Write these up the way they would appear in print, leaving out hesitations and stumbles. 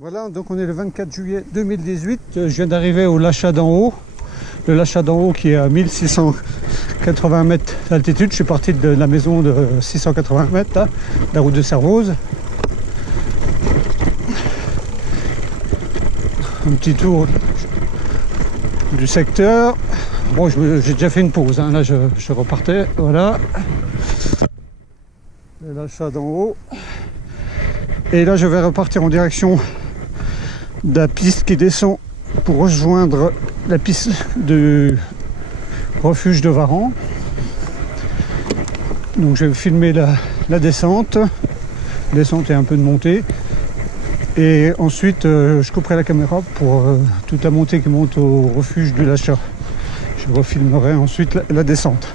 Voilà, donc on est le 24 juillet 2018. Je viens d'arriver au Lachat d'en haut. Le Lachat d'en haut qui est à 1680 mètres d'altitude. Je suis parti de la maison de 680 mètres, là, la route de Servoz. Un petit tour du secteur. Bon, j'ai déjà fait une pause, hein. Là je repartais, voilà. Le Lachat d'en haut. Et là je vais repartir en direction de la piste qui descend pour rejoindre la piste du refuge de Varan. Donc je vais filmer la descente et un peu de montée. Et ensuite je couperai la caméra pour toute la montée qui monte au refuge du Lachat. Je refilmerai ensuite la descente.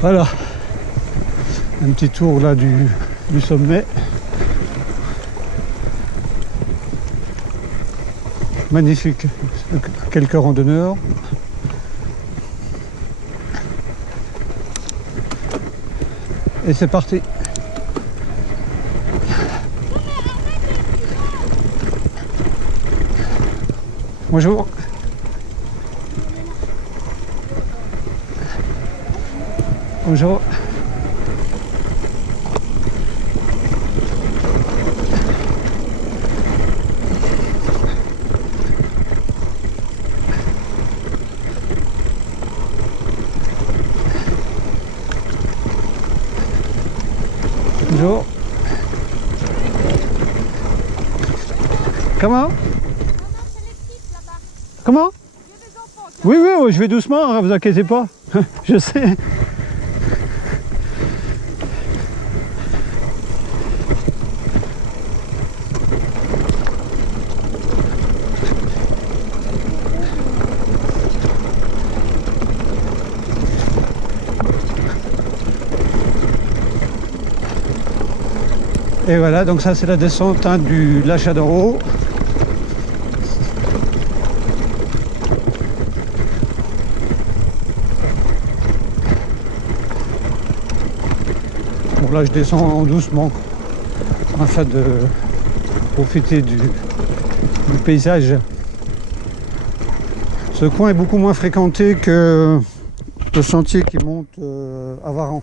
Voilà. Un petit tour là du sommet. Magnifique. Quelques randonneurs. Et c'est parti. Bonjour. Bonjour. Bonjour. Comment? Comment? Oui, oui, je vais doucement, hein, vous inquiétez pas. Je sais. Et voilà, donc ça c'est la descente, hein, du Lachat d'en haut. Bon là je descends doucement afin de profiter du paysage. Ce coin est beaucoup moins fréquenté que le sentier qui monte à Varan.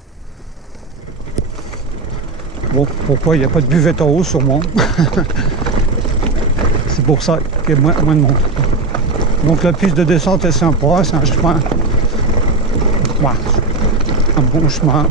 Bon, pourquoi il n'y a pas de buvette en haut sûrement. C'est pour ça qu'il y a moins de monde. Donc la piste de descente est sympa, c'est un chemin. Ouais, un bon chemin.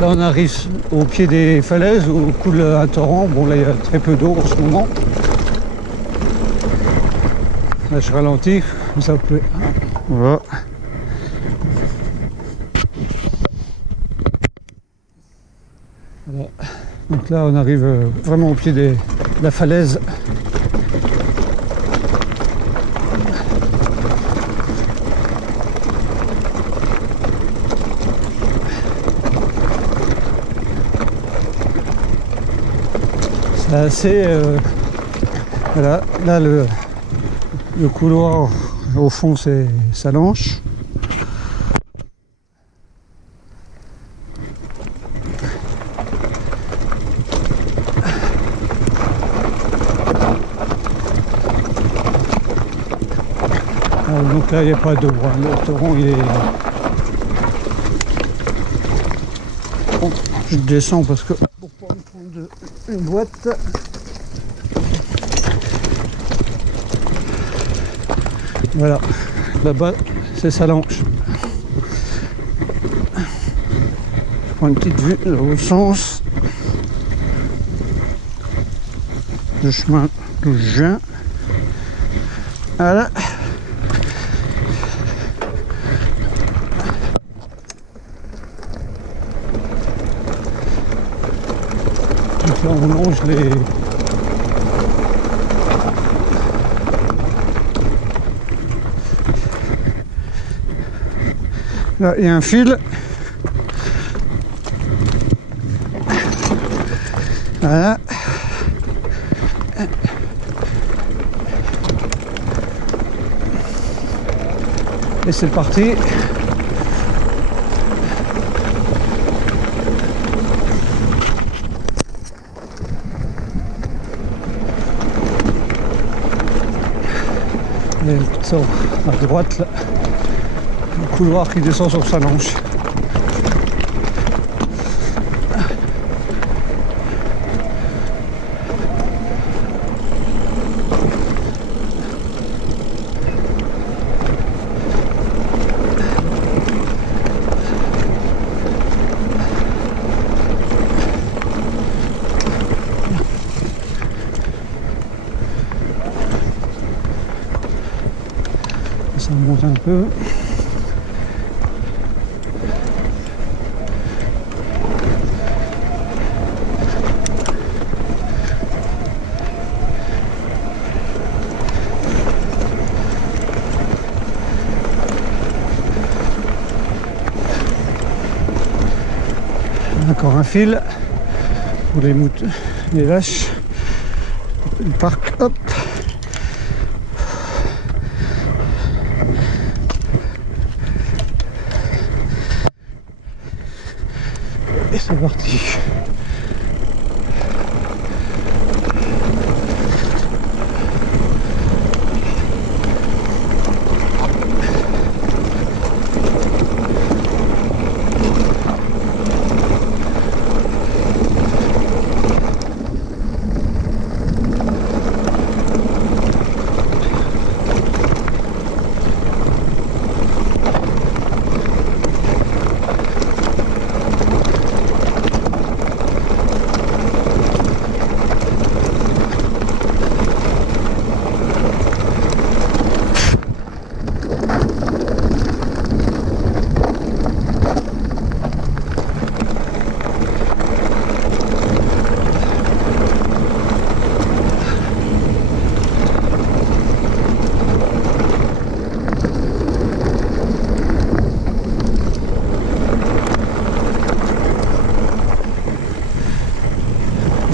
Là on arrive au pied des falaises où coule un torrent. Bon là il y a très peu d'eau en ce moment. Là je ralentis, comme ça vous pouvez. Voilà. Voilà. Donc là on arrive vraiment au pied de la falaise. C'est assez... voilà, là le couloir au fond c'est Salanches. Donc là il n'y a pas d'eau, le torrent il est... Bon, je descends parce que pour pas me prendre une boîte. Voilà, Là-bas, c'est Salanches. Je prends une petite vue dans l'autre sens. Le chemin d'où je viens. Voilà. Donc là, on longe les... Là, il y a un fil. Voilà. Et c'est parti. Et ça, à droite, là, le couloir qui descend sur Salanches. Ça monte un peu. Encore un fil pour les moutons, les vaches. Le parc, hop. Et c'est parti.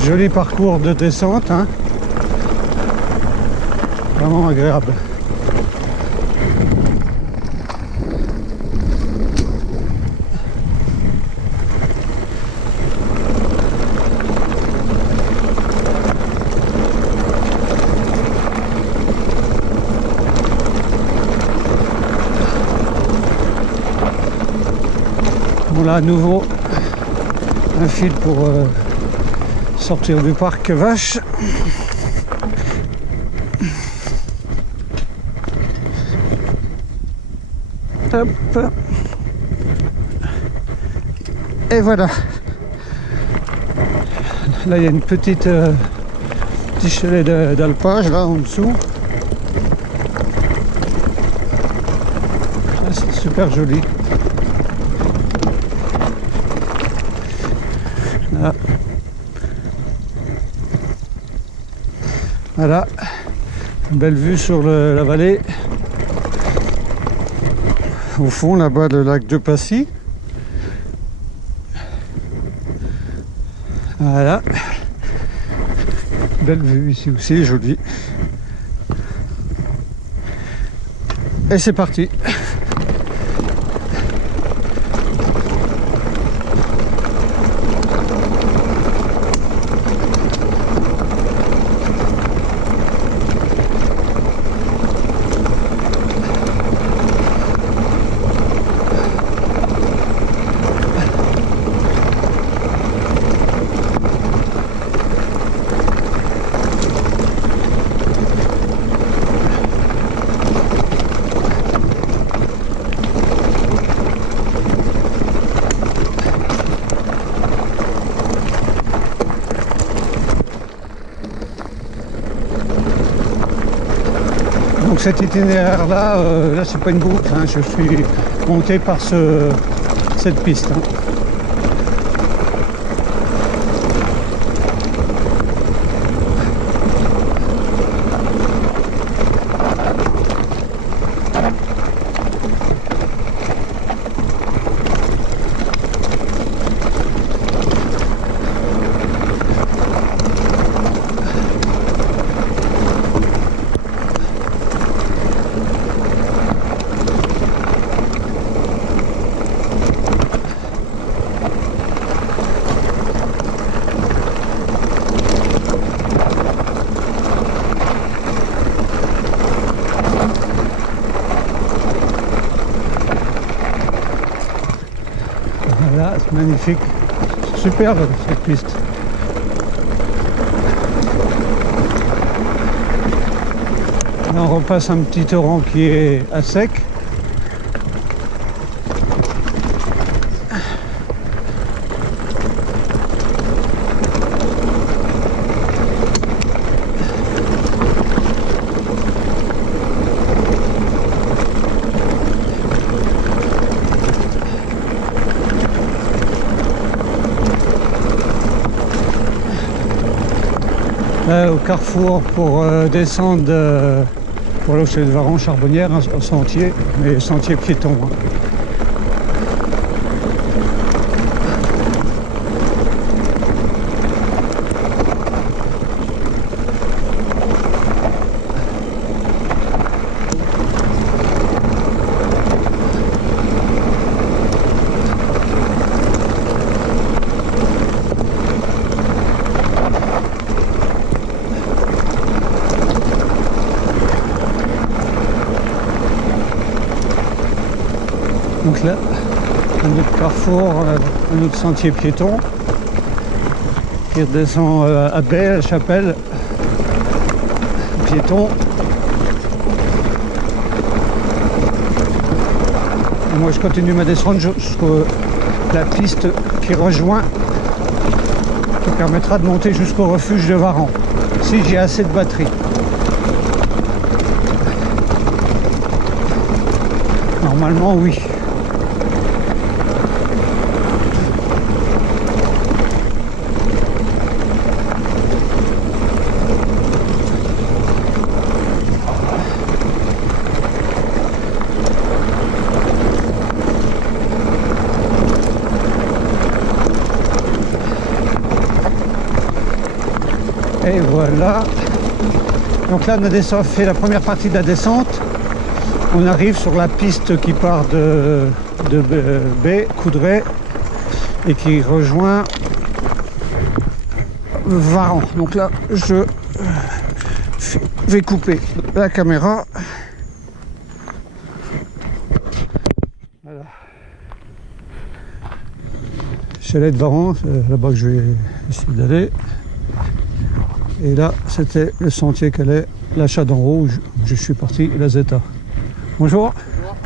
Joli parcours de descente, hein. Vraiment agréable. Bon là à nouveau un fil pour sortir du parc vache. Hop. Et voilà. Là il y a une petite petit chalet d'alpage là en dessous. Ça, c'est super joli. Là. Voilà, une belle vue sur la vallée. Au fond, là-bas, le lac de Passy. Voilà. Belle vue ici aussi, jolie. Et c'est parti. Donc cet itinéraire là, là c'est pas une boucle, hein, je suis monté par cette piste. Hein. Voilà, c'est magnifique, superbe cette piste. Là on repasse un petit torrent qui est à sec. Là, au carrefour pour descendre pour là chez le Varon Charbonnière, un sentier, mais sentier piéton. Hein. Donc là, un autre carrefour, un autre sentier piéton qui redescend à Baie, à la Chapelle, piéton. Et moi je continue ma descente jusqu'à la piste qui rejoint, qui permettra de monter jusqu'au refuge de Varan, si j'ai assez de batterie. Normalement oui. Et voilà. Donc là, on a fait la première partie de la descente. On arrive sur la piste qui part de Baie, Coudray, et qui rejoint Varan. Donc là, je vais couper la caméra. Voilà. Chalet de Varan, c'est là-bas que je vais essayer d'aller. Et là, c'était le sentier qu'allait l'achat d'en haut où je suis parti, la Zeta. Bonjour. Bonjour.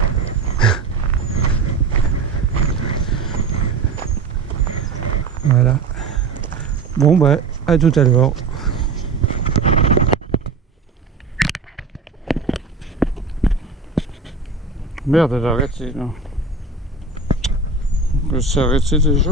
Voilà. Bon, bah, à tout à l'heure. Merde, elle a arrêté, là. Elle s'est arrêtée déjà.